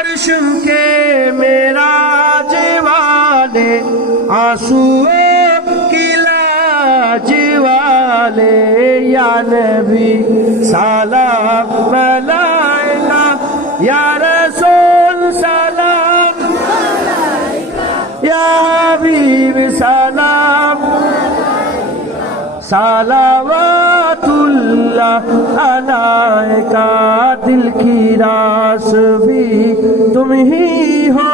अर्श के मेराज वाले, आंसुओं की लाज वाले, या नबी सलाम अलैका, या रसूल सलाम, या हबीब सलाम, सलावतुल्लाह अलैका। दिल की रास भी तुम ही हो,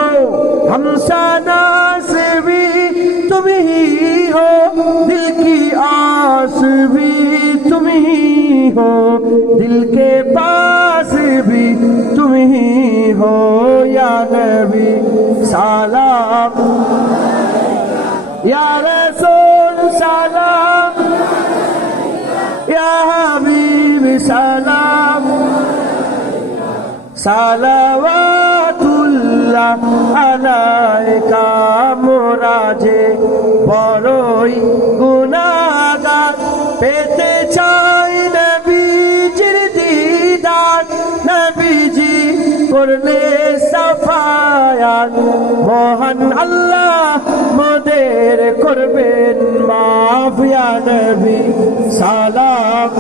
हम सनास भी तुम ही हो, दिल की आस भी तुम ही हो, दिल के पास भी तुम ही हो, या नबी सलाम, या रसूल सलाम, या हबीब सलाम, सलावतुल्लाह अलैका। मोरा যে বড়ই গুনাহগার, পেতে চাই নবীজির দিদার, নবীজি করলে সাফায়াত, মহান আল্লাহ মোদের করবেন মাফ, ইয়া নবী সালাম,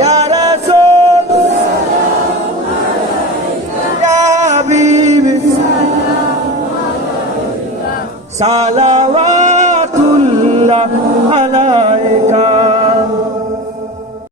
ইয়া রাসূল ইয়া হাবিব সালাওয়াতুল্লাহ আলা